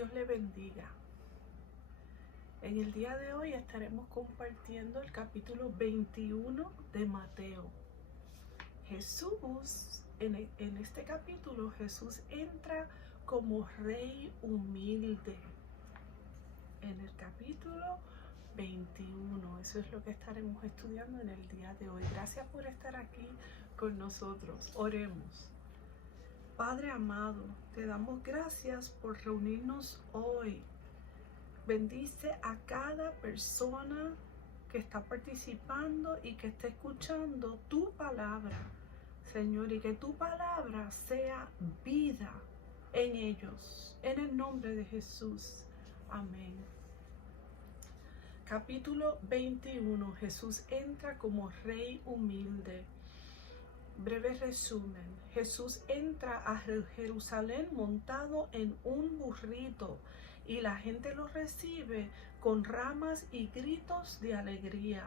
Dios le bendiga. En el día de hoy estaremos compartiendo el capítulo 21 de Mateo. Jesús, en este capítulo, Jesús entra como rey humilde. En el capítulo 21, eso es lo que estaremos estudiando en el día de hoy. Gracias por estar aquí con nosotros. Oremos. Padre amado, te damos gracias por reunirnos hoy. Bendice a cada persona que está participando y que está escuchando tu palabra, Señor, y que tu palabra sea vida en ellos. En el nombre de Jesús. Amén. Capítulo 21. Jesús entra como rey humilde. Breve resumen. Jesús entra a Jerusalén montado en un burrito y la gente lo recibe con ramas y gritos de alegría.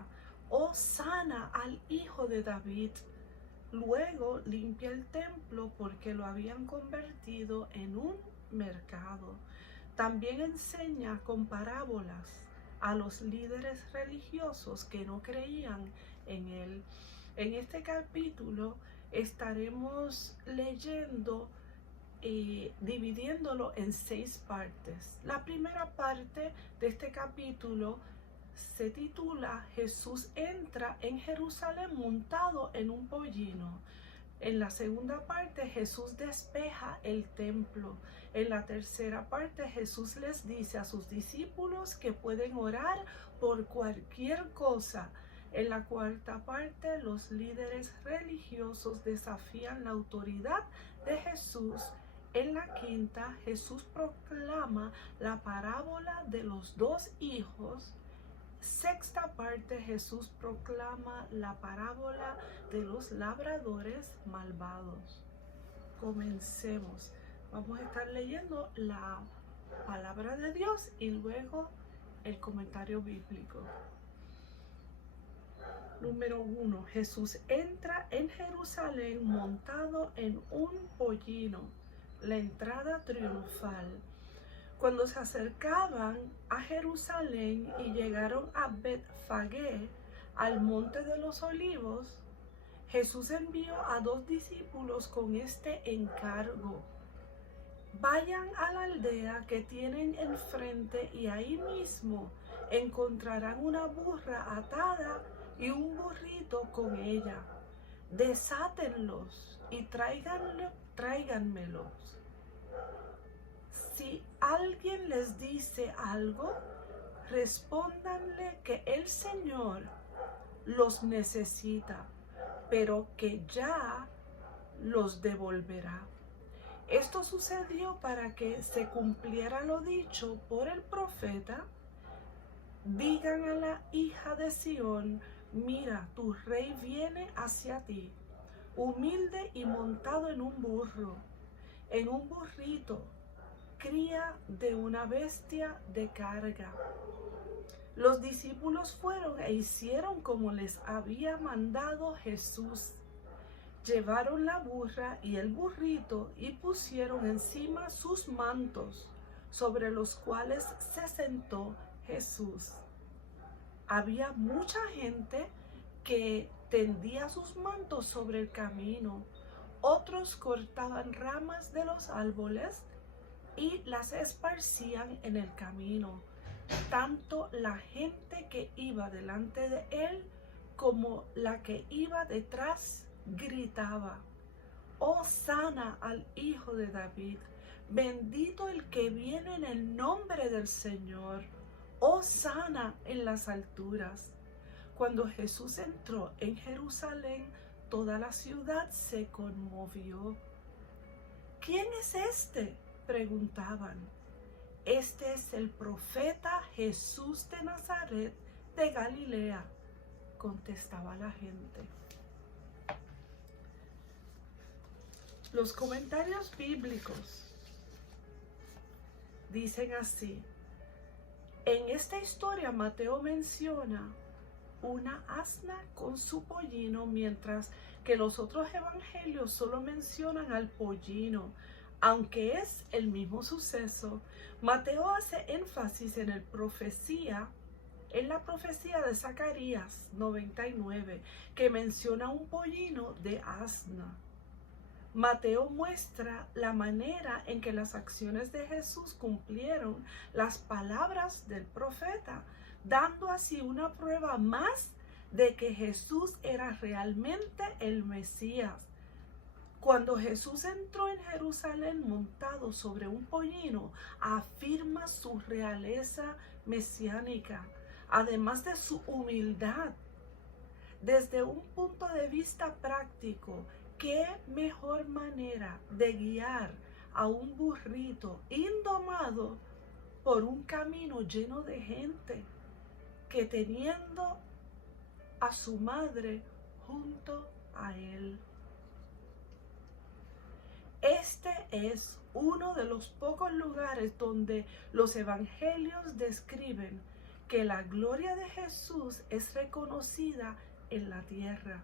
¡Hosana al Hijo de David! Luego limpia el templo porque lo habían convertido en un mercado. También enseña con parábolas a los líderes religiosos que no creían en él. En este capítulo estaremos leyendo y dividiéndolo en 6 partes. La primera parte de este capítulo se titula Jesús entra en Jerusalén montado en un pollino. En la segunda parte Jesús despeja el templo. En la tercera parte Jesús les dice a sus discípulos que pueden orar por cualquier cosa. En la cuarta parte los líderes religiosos desafían la autoridad de Jesús. En la quinta Jesús proclama la parábola de los 2 hijos. Sexta parte, Jesús proclama la parábola de los labradores malvados. Comencemos. Vamos a estar leyendo la palabra de Dios y luego el comentario bíblico. Número 1. Jesús entra en Jerusalén montado en un pollino. La entrada triunfal. Cuando se acercaban a Jerusalén y llegaron a Betfagé, al monte de los olivos, Jesús envió a 2 discípulos con este encargo: vayan a la aldea que tienen enfrente y ahí mismo encontrarán una burra atada y un burrito con ella. Desátenlos y tráiganmelos. Si alguien les dice algo, respóndanle que el Señor los necesita, pero que ya los devolverá. Esto sucedió para que se cumpliera lo dicho por el profeta: digan a la hija de Sión, mira, tu rey viene hacia ti, humilde y montado en un burro, en un burrito, cría de una bestia de carga. Los discípulos fueron e hicieron como les había mandado Jesús. Llevaron la burra y el burrito y pusieron encima sus mantos, sobre los cuales se sentó Jesús. Había mucha gente que tendía sus mantos sobre el camino. Otros cortaban ramas de los árboles y las esparcían en el camino. Tanto la gente que iba delante de él como la que iba detrás gritaba: Hosana al Hijo de David, bendito el que viene en el nombre del Señor, Hosana en las alturas. Cuando Jesús entró en Jerusalén, toda la ciudad se conmovió. ¿Quién es este?, preguntaban. Este es el profeta Jesús de Nazaret de Galilea, contestaba la gente. Los comentarios bíblicos dicen así: en esta historia Mateo menciona una asna con su pollino, mientras que los otros evangelios solo mencionan al pollino. Aunque es el mismo suceso, Mateo hace énfasis en la profecía de Zacarías 99, que menciona un pollino de asna. Mateo muestra la manera en que las acciones de Jesús cumplieron las palabras del profeta, dando así una prueba más de que Jesús era realmente el Mesías. Cuando Jesús entró en Jerusalén montado sobre un pollino, afirma su realeza mesiánica, además de su humildad. Desde un punto de vista práctico, ¿qué mejor manera de guiar a un burrito indomado por un camino lleno de gente que teniendo a su madre junto a él? Este es uno de los pocos lugares donde los evangelios describen que la gloria de Jesús es reconocida en la tierra.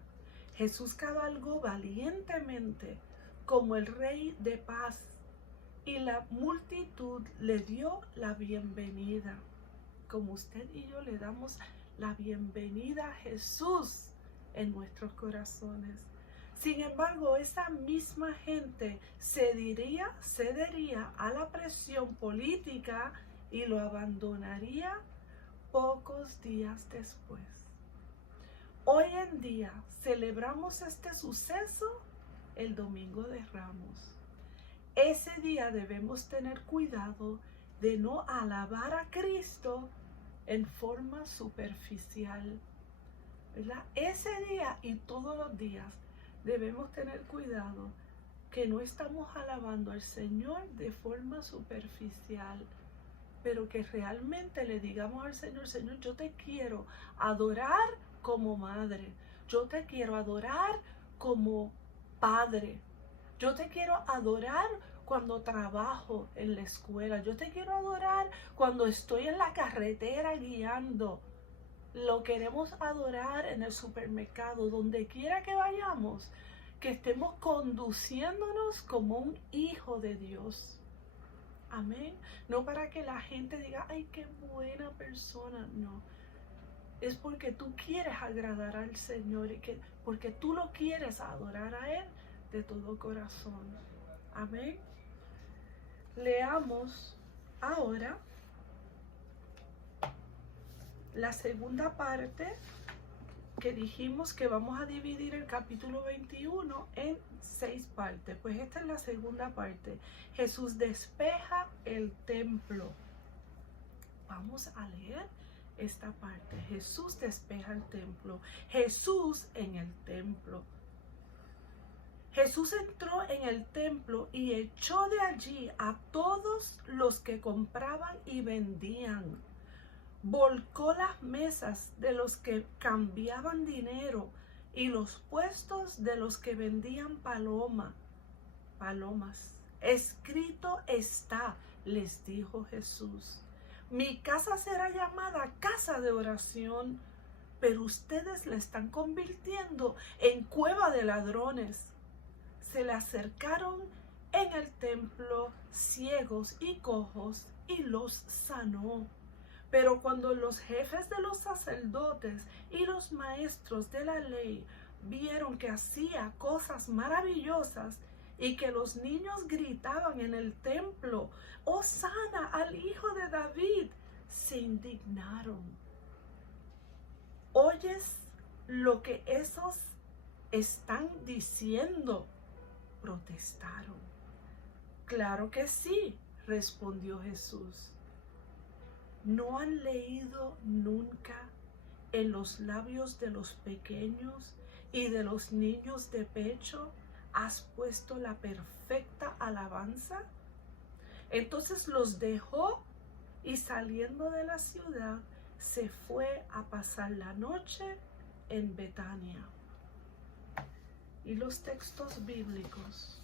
Jesús cabalgó valientemente como el Rey de paz y la multitud le dio la bienvenida, como usted y yo le damos la bienvenida a Jesús en nuestros corazones. Sin embargo, esa misma gente cedería a la presión política y lo abandonaría pocos días después. Hoy en día celebramos este suceso el Domingo de Ramos. Ese día debemos tener cuidado de no alabar a Cristo en forma superficial, ¿verdad? Ese día y todos los días debemos tener cuidado que no estamos alabando al Señor de forma superficial, pero que realmente le digamos al Señor: Señor, yo te quiero adorar como madre, yo te quiero adorar como padre, yo te quiero adorar cuando trabajo en la escuela, yo te quiero adorar cuando estoy en la carretera guiando. Lo queremos adorar en el supermercado, donde quiera que vayamos, que estemos conduciéndonos como un hijo de Dios. Amén. No para que la gente diga: ay, qué buena persona. No. Es porque tú quieres agradar al Señor y porque tú lo quieres adorar a Él de todo corazón. Amén. Leamos ahora la segunda parte, que dijimos que vamos a dividir el capítulo 21 en 6 partes. Pues esta es la segunda parte. Jesús despeja el templo. Vamos a leer esta parte. Jesús despeja el templo. Jesús en el templo. Jesús entró en el templo y echó de allí a todos los que compraban y vendían. Volcó las mesas de los que cambiaban dinero y los puestos de los que vendían palomas. Escrito está, les dijo Jesús: mi casa será llamada casa de oración, pero ustedes la están convirtiendo en cueva de ladrones. Se le acercaron en el templo ciegos y cojos y los sanó. Pero cuando los jefes de los sacerdotes y los maestros de la ley vieron que hacía cosas maravillosas y que los niños gritaban en el templo: ¡Hosana al Hijo de David!, se indignaron. ¿Oyes lo que esos están diciendo?, protestaron. Claro que sí, respondió Jesús. ¿No han leído nunca: en los labios de los pequeños y de los niños de pecho has puesto la perfecta alabanza? Entonces los dejó y, saliendo de la ciudad, se fue a pasar la noche en Betania. Y los textos bíblicos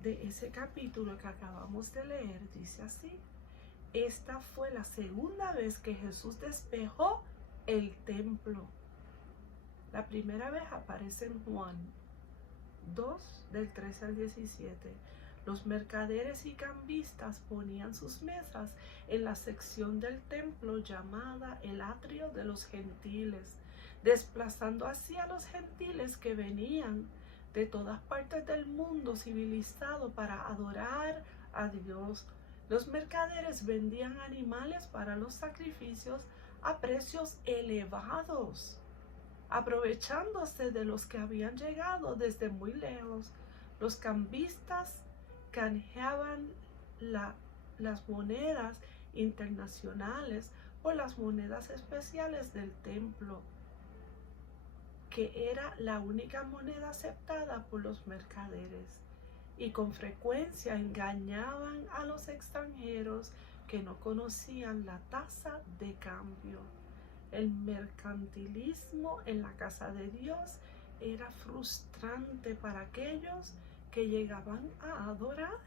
de ese capítulo que acabamos de leer dice así: esta fue la segunda vez que Jesús despejó el templo. La primera vez aparece en Juan 2, del 13 al 17. Los mercaderes y cambistas ponían sus mesas en la sección del templo llamada el atrio de los gentiles, desplazando así a los gentiles que venían de todas partes del mundo civilizado para adorar a Dios. Los mercaderes vendían animales para los sacrificios a precios elevados, aprovechándose de los que habían llegado desde muy lejos. Los cambistas canjeaban las monedas internacionales por las monedas especiales del templo, que era la única moneda aceptada por los mercaderes, y con frecuencia engañaban a los extranjeros que no conocían la tasa de cambio. El mercantilismo en la casa de Dios era frustrante para aquellos que llegaban a adorar.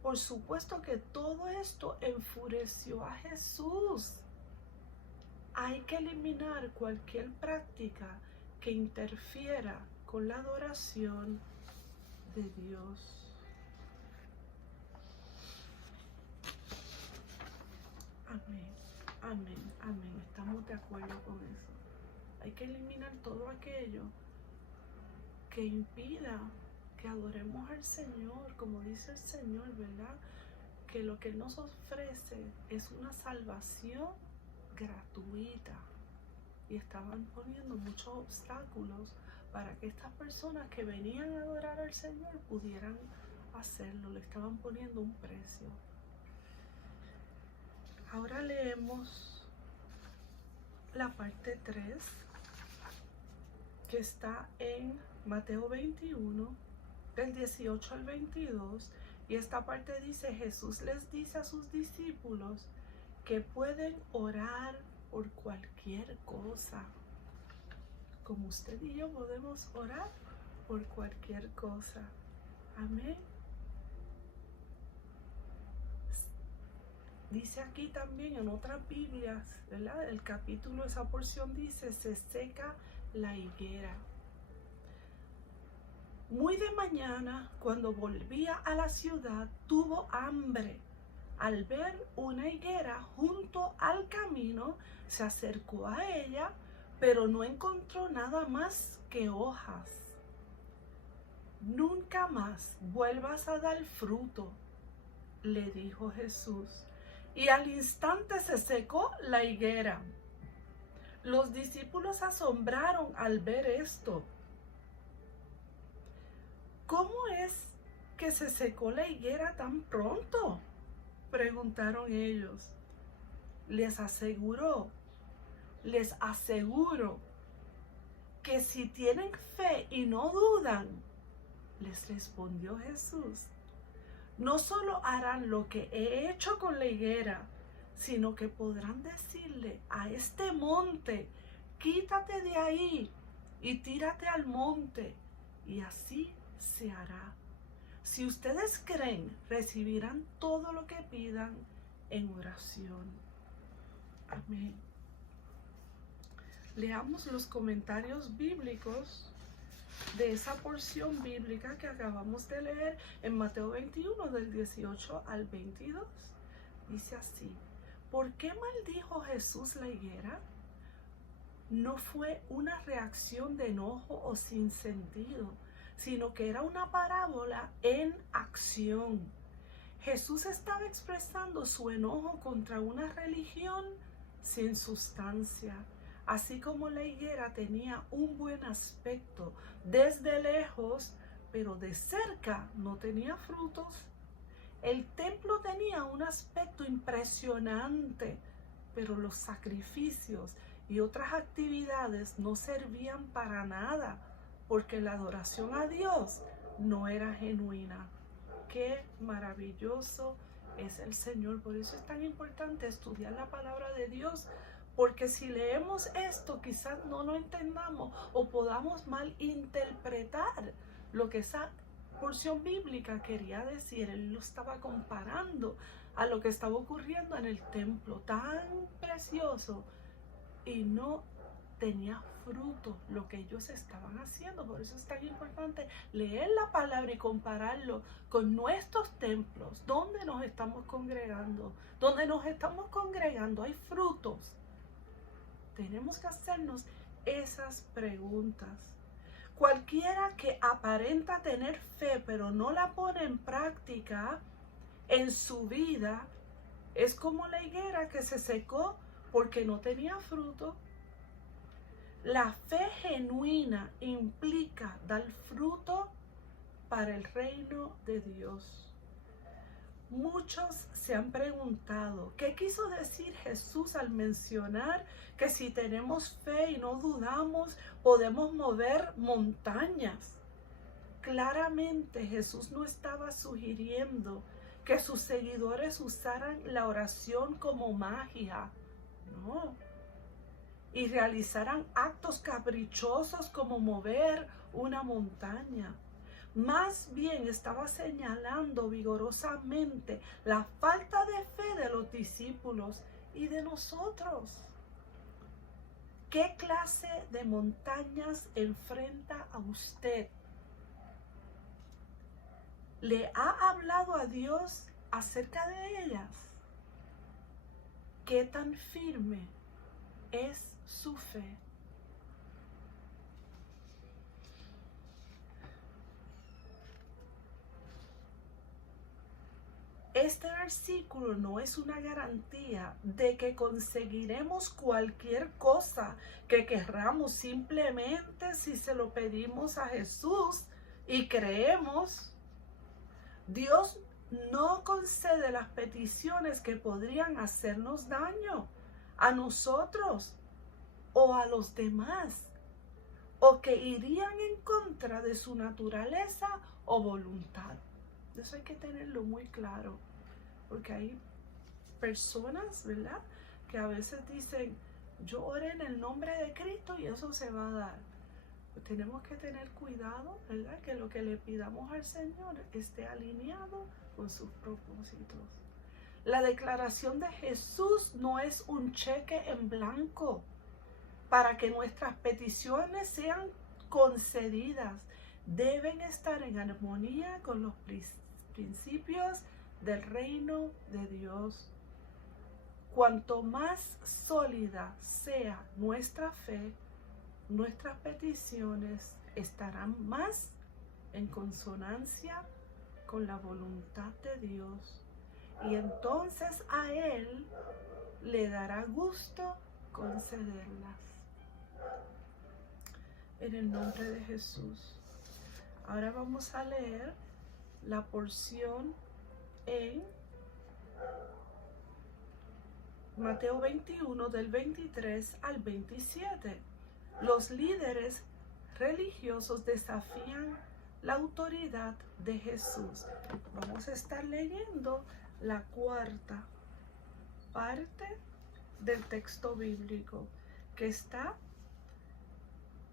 Por supuesto que todo esto enfureció a Jesús. Hay que eliminar cualquier práctica que interfiera con la adoración de Dios. Amén, amén, amén. Estamos de acuerdo con eso. Hay que eliminar todo aquello que impida que adoremos al Señor, como dice el Señor, ¿verdad? Que lo que Él nos ofrece es una salvación gratuita, y estaban poniendo muchos obstáculos para que estas personas que venían a adorar al Señor pudieran hacerlo. Le estaban poniendo un precio. Ahora leemos la parte 3, que está en Mateo 21 del 18 al 22, y esta parte dice: Jesús les dice a sus discípulos que pueden orar por cualquier cosa. Como usted y yo podemos orar por cualquier cosa. Amén. Dice aquí también en otras Biblias, ¿verdad? El capítulo, esa porción dice: se seca la higuera. Muy de mañana, cuando volvía a la ciudad, tuvo hambre. Al ver una higuera junto al camino, se acercó a ella, pero no encontró nada más que hojas. Nunca más vuelvas a dar fruto, le dijo Jesús. Y al instante se secó la higuera. Los discípulos se asombraron al ver esto. ¿Cómo es que se secó la higuera tan pronto?, preguntaron ellos. Les aseguro que si tienen fe y no dudan, les respondió Jesús, no solo harán lo que he hecho con la higuera, sino que podrán decirle a este monte: quítate de ahí y tírate al monte, y así se hará. Si ustedes creen, recibirán todo lo que pidan en oración. Amén. Leamos los comentarios bíblicos de esa porción bíblica que acabamos de leer en Mateo 21 del 18 al 22. Dice así: ¿por qué maldijo Jesús la higuera? No fue una reacción de enojo o sin sentido, sino que era una parábola en acción. Jesús estaba expresando su enojo contra una religión sin sustancia. Así como la higuera tenía un buen aspecto desde lejos, pero de cerca no tenía frutos. El templo tenía un aspecto impresionante, pero los sacrificios y otras actividades no servían para nada, porque la adoración a Dios no era genuina. Qué maravilloso es el Señor. Por eso es tan importante estudiar la palabra de Dios, porque si leemos esto quizás no lo entendamos o podamos malinterpretar lo que esa porción bíblica quería decir. Él lo estaba comparando a lo que estaba ocurriendo en el templo tan precioso, y no tenía fruto lo que ellos estaban haciendo. Por eso es tan importante leer la palabra y compararlo con nuestros templos, donde nos estamos congregando. Donde nos estamos congregando hay frutos. Tenemos que hacernos esas preguntas. Cualquiera que aparenta tener fe pero no la pone en práctica en su vida es como la higuera que se secó porque no tenía fruto. La fe genuina implica dar fruto para el reino de Dios. Muchos se han preguntado, ¿qué quiso decir Jesús al mencionar que si tenemos fe y no dudamos, podemos mover montañas? Claramente Jesús no estaba sugiriendo que sus seguidores usaran la oración como magia, no, y realizaran actos caprichosos como mover una montaña. Más bien estaba señalando vigorosamente la falta de fe de los discípulos y de nosotros. ¿Qué clase de montañas enfrenta a usted? ¿Le ha hablado a Dios acerca de ellas? ¿Qué tan firme es su fe? Este versículo no es una garantía de que conseguiremos cualquier cosa que querramos simplemente si se lo pedimos a Jesús y creemos. Dios no concede las peticiones que podrían hacernos daño a nosotros o a los demás, o que irían en contra de su naturaleza o voluntad. Eso hay que tenerlo muy claro, porque hay personas, ¿verdad?, que a veces dicen, yo oré en el nombre de Cristo y eso se va a dar. Pues tenemos que tener cuidado, ¿verdad?, que lo que le pidamos al Señor esté alineado con sus propósitos. La declaración de Jesús no es un cheque en blanco para que nuestras peticiones sean concedidas. Deben estar en armonía con los principios del reino de Dios. Cuanto más sólida sea nuestra fe, nuestras peticiones estarán más en consonancia con la voluntad de Dios. Y entonces a Él le dará gusto concederlas. En el nombre de Jesús. Ahora vamos a leer la porción en Mateo 21 del 23 al 27. Los líderes religiosos desafían la autoridad de Jesús. Vamos a estar leyendo la cuarta parte del texto bíblico que está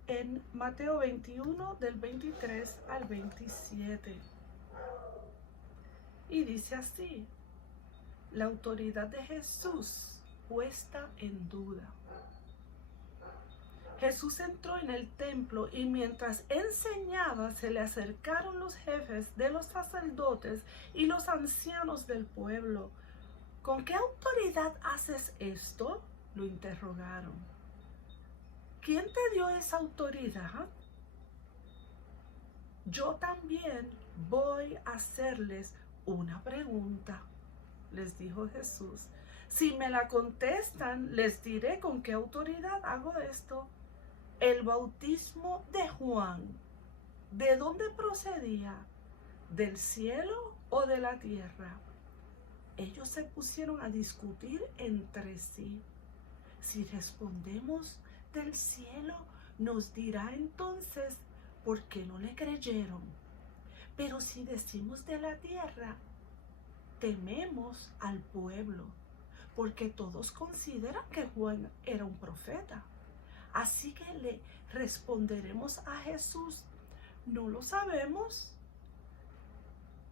en Mateo 21 del 23 al 27. Y dice así: la autoridad de Jesús puesta en duda. Jesús entró en el templo y mientras enseñaba se le acercaron los jefes de los sacerdotes y los ancianos del pueblo. ¿Con qué autoridad haces esto?, lo interrogaron. ¿Quién te dio esa autoridad? Yo también voy a hacerles una pregunta, les dijo Jesús. Si me la contestan, les diré con qué autoridad hago esto. El bautismo de Juan, ¿de dónde procedía? ¿Del cielo o de la tierra? Ellos se pusieron a discutir entre sí. Si respondemos del cielo, nos dirá entonces por qué no le creyeron. Pero si decimos de la tierra, tememos al pueblo, porque todos consideran que Juan era un profeta. Así que le responderemos a Jesús, no lo sabemos.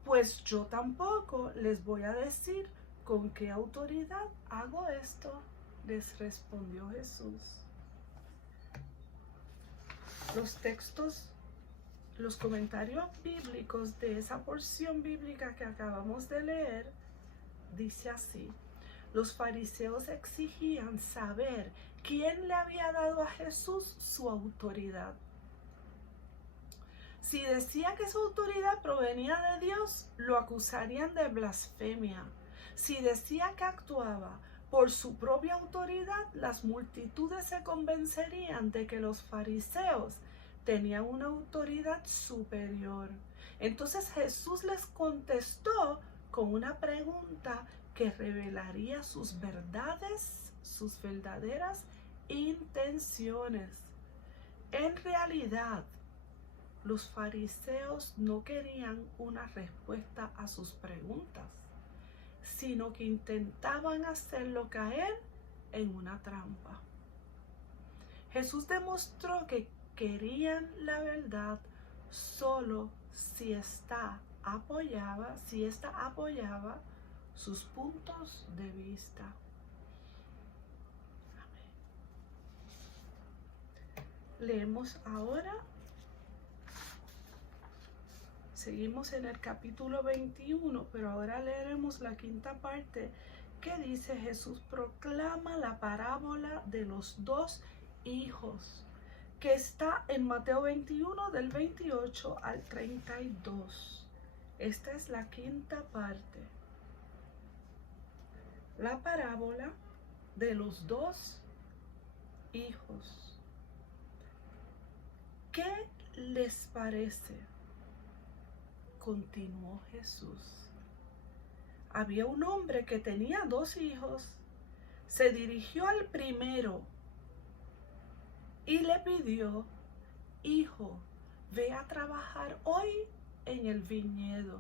Pues yo tampoco les voy a decir con qué autoridad hago esto, les respondió Jesús. Los textos, los comentarios bíblicos de esa porción bíblica que acabamos de leer, dice así: los fariseos exigían saber quién le había dado a Jesús su autoridad. Si decía que su autoridad provenía de Dios, lo acusarían de blasfemia. Si decía que actuaba por su propia autoridad, las multitudes se convencerían de que los fariseos tenían una autoridad superior. Entonces Jesús les contestó con una pregunta que revelaría sus verdades, sus verdaderas intenciones. En realidad, los fariseos no querían una respuesta a sus preguntas, sino que intentaban hacerlo caer en una trampa. Jesús demostró que querían la verdad solo si ésta apoyaba sus puntos de vista. Amén. Leemos ahora. Seguimos en el capítulo 21, pero ahora leeremos la quinta parte que dice: Jesús proclama la parábola de los dos hijos, que está en Mateo 21 del 28 al 32. Esta es la quinta parte. La parábola de los dos hijos. ¿Qué les parece? Continuó Jesús. Había un hombre que tenía dos hijos. Se dirigió al primero y le pidió: hijo, ve a trabajar hoy en el viñedo.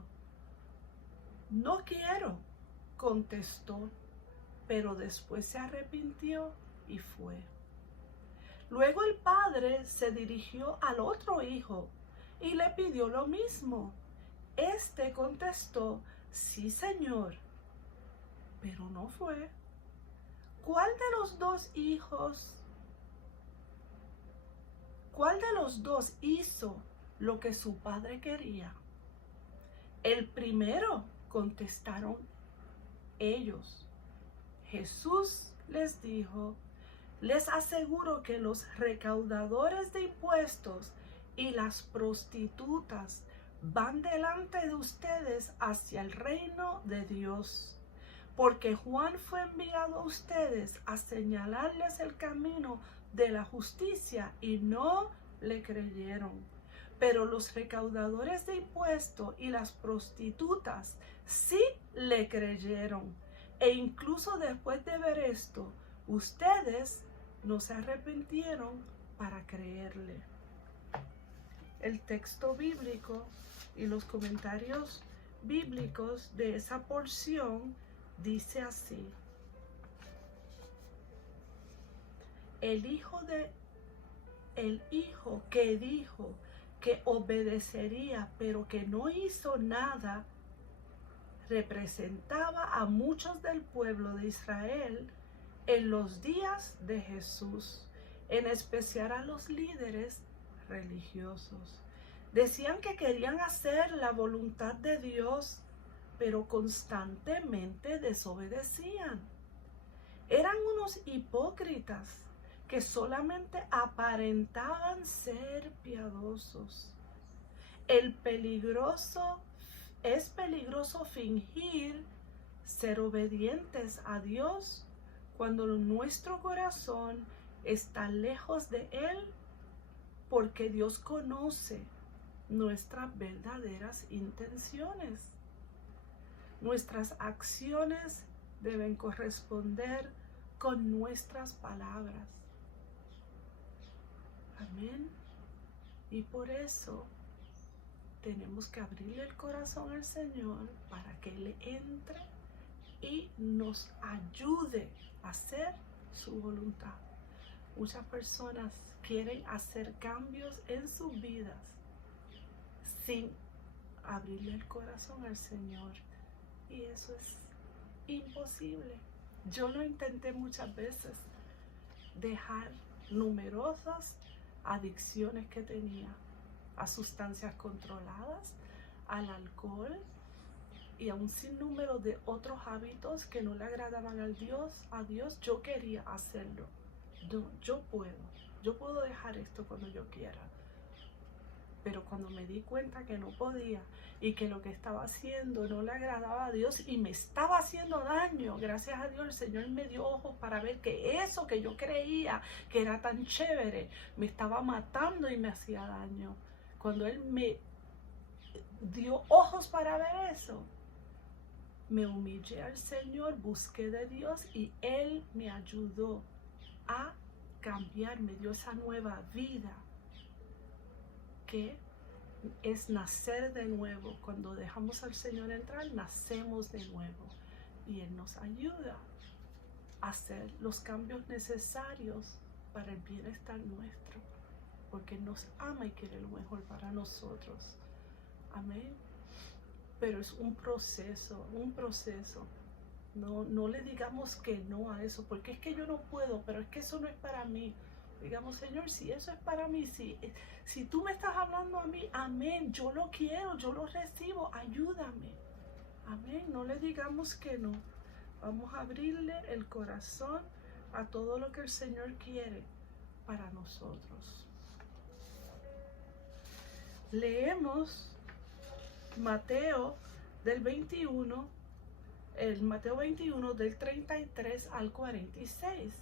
No quiero, contestó, pero después se arrepintió y fue. Luego el padre se dirigió al otro hijo y le pidió lo mismo. Este contestó: sí, señor, pero no fue. ¿Cuál de los dos hizo lo que su padre quería? El primero, contestaron ellos. Jesús les dijo: les aseguro que los recaudadores de impuestos y las prostitutas van delante de ustedes hacia el reino de Dios, porque Juan fue enviado a ustedes a señalarles el camino de la justicia y no le creyeron. Pero los recaudadores de impuestos y las prostitutas sí le creyeron. E incluso después de ver esto, ustedes no se arrepintieron para creerle. El texto bíblico y los comentarios bíblicos de esa porción dice así: el hijo que dijo que obedecería pero que no hizo nada representaba a muchos del pueblo de Israel en los días de Jesús, en especial a los líderes religiosos. Decían que querían hacer la voluntad de Dios, pero constantemente desobedecían. Eran unos hipócritas que solamente aparentaban ser piadosos. Es peligroso fingir ser obedientes a Dios cuando nuestro corazón está lejos de Él, porque Dios conoce nuestras verdaderas intenciones. Nuestras acciones deben corresponder con nuestras palabras. Amén. Y por eso tenemos que abrirle el corazón al Señor para que Él entre y nos ayude a hacer su voluntad. Muchas personas quieren hacer cambios en sus vidas sin abrirle el corazón al Señor, y eso es imposible. Yo lo intenté muchas veces, dejar numerosas adicciones que tenía a sustancias controladas, al alcohol y a un sinnúmero de otros hábitos que no le agradaban a Dios. Yo quería hacerlo. Yo puedo dejar esto cuando yo quiera. Pero cuando me di cuenta que no podía y que lo que estaba haciendo no le agradaba a Dios y me estaba haciendo daño, gracias a Dios el Señor me dio ojos para ver que eso que yo creía que era tan chévere me estaba matando y me hacía daño. Cuando Él me dio ojos para ver eso, me humillé al Señor, busqué de Dios y Él me ayudó a cambiar, me dio esa nueva vida que es nacer de nuevo. Cuando dejamos al Señor entrar, nacemos de nuevo y Él nos ayuda a hacer los cambios necesarios para el bienestar nuestro, porque Él nos ama y quiere lo mejor para nosotros. Amén. Pero es un proceso. No le digamos que no a eso, porque es que yo no puedo, pero es que eso no es para mí. Digamos, Señor, si eso es para mí, si tú me estás hablando a mí, amén, yo lo quiero, yo lo recibo, ayúdame. Amén, no le digamos que no. Vamos a abrirle el corazón a todo lo que el Señor quiere para nosotros. Leemos Mateo del 21, el Mateo 21 del 33 al 46.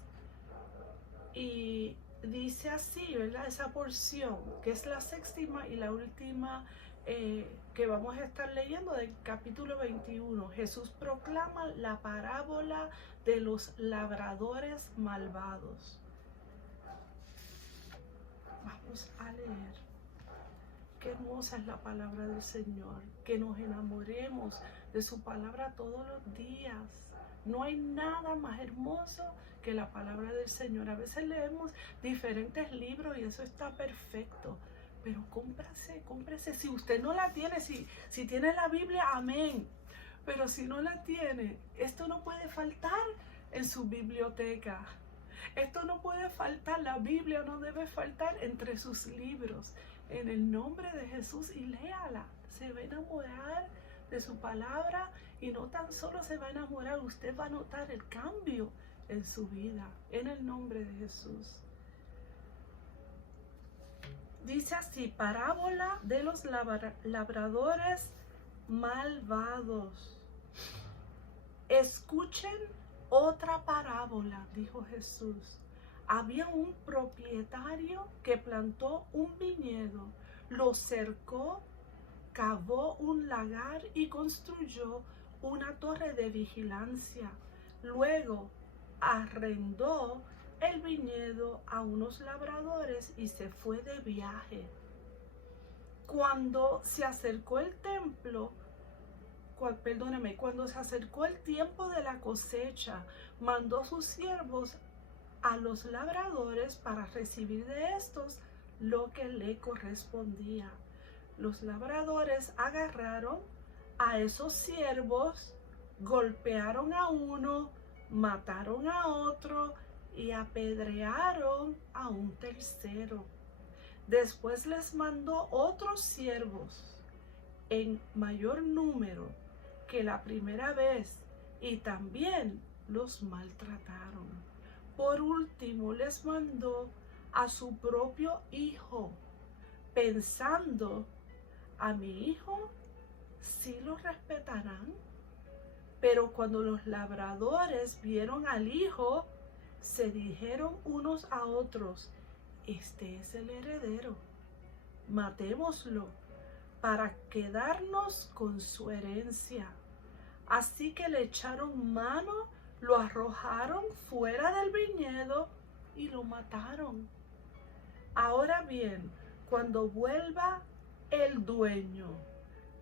Y dice así, ¿verdad? Esa porción, que es la séptima y la última que vamos a estar leyendo del capítulo 21. Jesús proclama la parábola de los labradores malvados. Vamos a leer. Qué hermosa es la palabra del Señor, que nos enamoremos de su palabra todos los días. No hay nada más hermoso que la palabra del Señor. A veces leemos diferentes libros y eso está perfecto, pero cómprese. Si usted no la tiene, si tiene la Biblia, amén. Pero si no la tiene, esto no puede faltar en su biblioteca. Esto no puede faltar, la Biblia no debe faltar entre sus libros. En el nombre de Jesús, y léala. Se va a enamorar de su palabra y no tan solo se va a enamorar, usted va a notar el cambio en su vida, en el nombre de Jesús. Dice así, parábola de los labradores malvados. Escuchen otra parábola, dijo Jesús. Había un propietario que plantó un viñedo, lo cercó, cavó un lagar y construyó una torre de vigilancia. Luego arrendó el viñedo a unos labradores y se fue de viaje. Cuando se acercó el tiempo de la cosecha, mandó sus siervos a los labradores para recibir de estos lo que le correspondía. Los labradores agarraron a esos siervos, golpearon a uno, mataron a otro y apedrearon a un tercero. Después les mandó otros siervos en mayor número que la primera vez y también los maltrataron. Por último les mandó a su propio hijo, pensando, a mi hijo sí lo respetarán. Pero cuando los labradores vieron al hijo, se dijeron unos a otros, este es el heredero, matémoslo para quedarnos con su herencia. Así que le echaron mano, lo arrojaron fuera del viñedo y lo mataron. Ahora bien, cuando vuelva el dueño,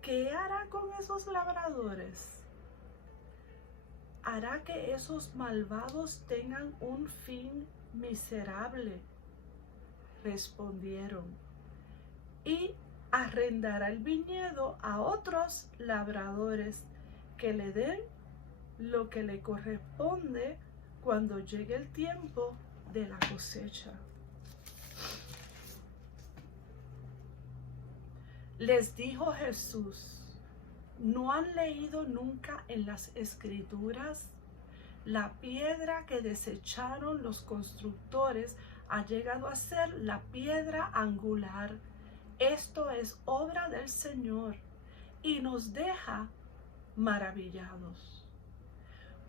¿qué hará con esos labradores? Hará que esos malvados tengan un fin miserable, respondieron, y arrendará el viñedo a otros labradores que le den lo que le corresponde cuando llegue el tiempo de la cosecha. Les dijo Jesús: ¿no han leído nunca en las Escrituras? La piedra que desecharon los constructores ha llegado a ser la piedra angular. Esto es obra del Señor y nos deja maravillados.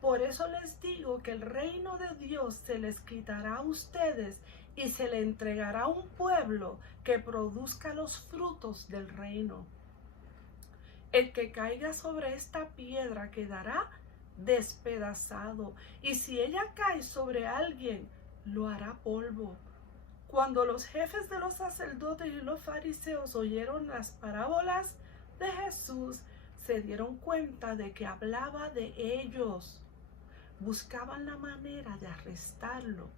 Por eso les digo que el reino de Dios se les quitará a ustedes y se le entregará a un pueblo que produzca los frutos del reino. El que caiga sobre esta piedra quedará despedazado, y si ella cae sobre alguien, lo hará polvo. Cuando los jefes de los sacerdotes y los fariseos oyeron las parábolas de Jesús, se dieron cuenta de que hablaba de ellos. Buscaban la manera de arrestarlo,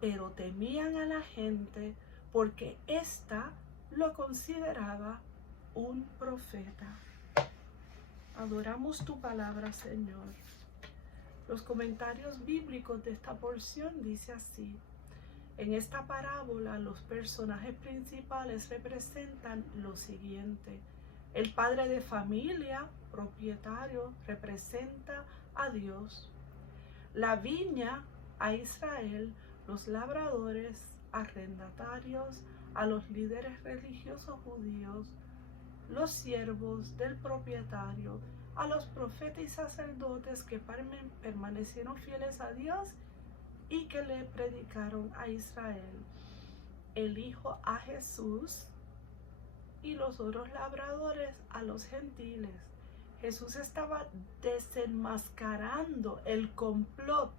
pero temían a la gente porque ésta lo consideraba un profeta. Adoramos tu palabra, Señor. Los comentarios bíblicos de esta porción dice así: en esta parábola los personajes principales representan lo siguiente. El padre de familia, propietario, representa a Dios. La viña, a Israel. Los labradores, arrendatarios, a los líderes religiosos judíos. Los siervos del propietario, a los profetas y sacerdotes que permanecieron fieles a Dios y que le predicaron a Israel. El Hijo a Jesús y los otros labradores a los gentiles. Jesús estaba desenmascarando el complot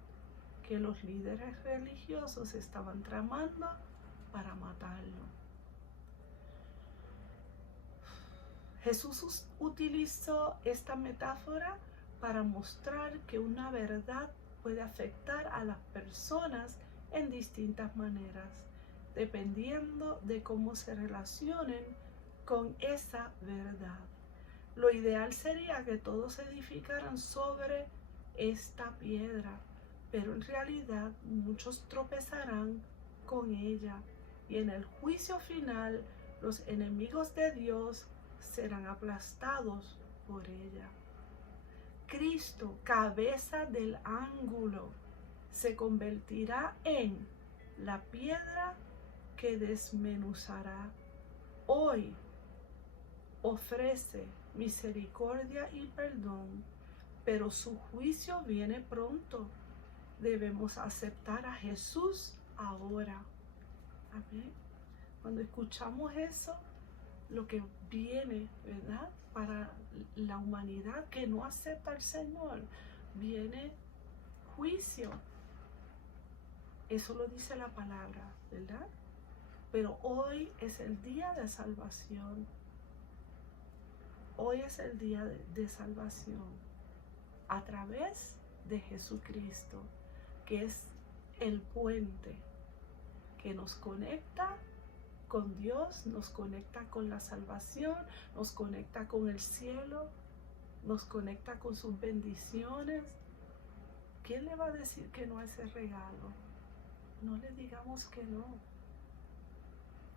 que los líderes religiosos estaban tramando para matarlo. Jesús utilizó esta metáfora para mostrar que una verdad puede afectar a las personas en distintas maneras, dependiendo de cómo se relacionen con esa verdad. Lo ideal sería que todos se edificaran sobre esta piedra, pero en realidad muchos tropezarán con ella, y en el juicio final los enemigos de Dios serán aplastados por ella. Cristo, cabeza del ángulo, se convertirá en la piedra que desmenuzará. Hoy ofrece misericordia y perdón, pero su juicio viene pronto. Debemos aceptar a Jesús ahora. Amén. Cuando escuchamos eso, lo que viene, ¿verdad?, para la humanidad que no acepta al Señor, viene juicio. Eso lo dice la palabra, ¿verdad? Pero hoy es el día de salvación. Hoy es el día de salvación a través de Jesucristo, que es el puente que nos conecta con Dios, nos conecta con la salvación, nos conecta con el cielo, nos conecta con sus bendiciones. ¿Quién le va a decir que no a ese regalo? No le digamos que no.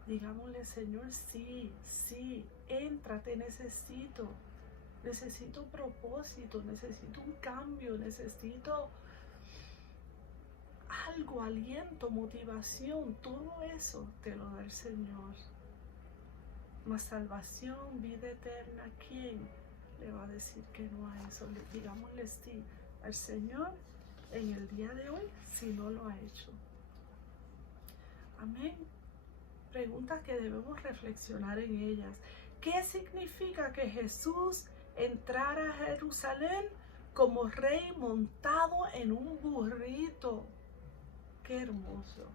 Digámosle: Señor, sí, sí, entra, te necesito. Necesito propósito, necesito un cambio, necesito algo, aliento, motivación. Todo eso te lo da el Señor. Más salvación, vida eterna, ¿quién le va a decir que no a eso? Digámosle sí al Señor en el día de hoy, si no lo ha hecho. Amén. Preguntas que debemos reflexionar en ellas. ¿Qué significa que Jesús entrara a Jerusalén como rey montado en un burrito? ¡Qué hermoso!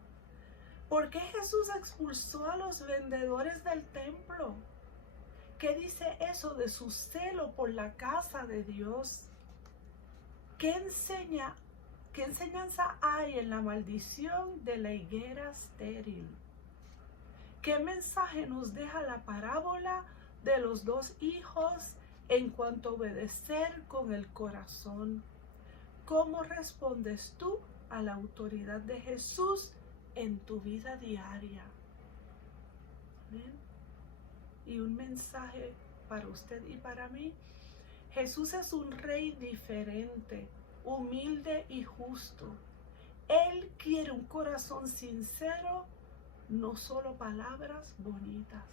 ¿Por qué Jesús expulsó a los vendedores del templo? ¿Qué dice eso de su celo por la casa de Dios? ¿Qué enseñanza hay en la maldición de la higuera estéril? ¿Qué mensaje nos deja la parábola de los dos hijos en cuanto a obedecer con el corazón? ¿Cómo respondes tú a la autoridad de Jesús en tu vida diaria? ¿Ven? y un mensaje para usted y para mí. Jesús es un rey diferente, humilde y justo. Él quiere un corazón sincero, no solo palabras bonitas.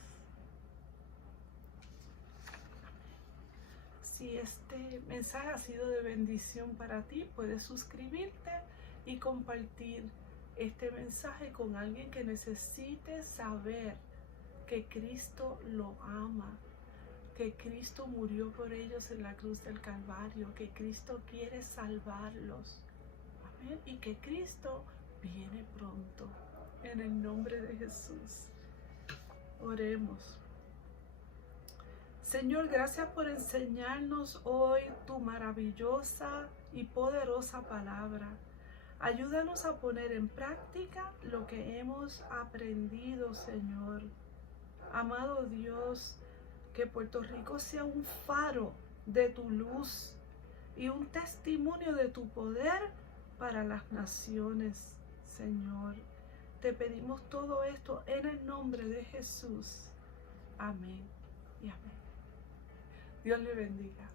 Si este mensaje ha sido de bendición para ti, puedes suscribirte y compartir este mensaje con alguien que necesite saber que Cristo lo ama, que Cristo murió por ellos en la cruz del Calvario, que Cristo quiere salvarlos. Amén. Y que Cristo viene pronto. En el nombre de Jesús. Oremos. Señor, gracias por enseñarnos hoy tu maravillosa y poderosa palabra. Ayúdanos a poner en práctica lo que hemos aprendido, Señor. Amado Dios, que Puerto Rico sea un faro de tu luz y un testimonio de tu poder para las naciones, Señor. Te pedimos todo esto en el nombre de Jesús. Amén y amén. Dios le bendiga.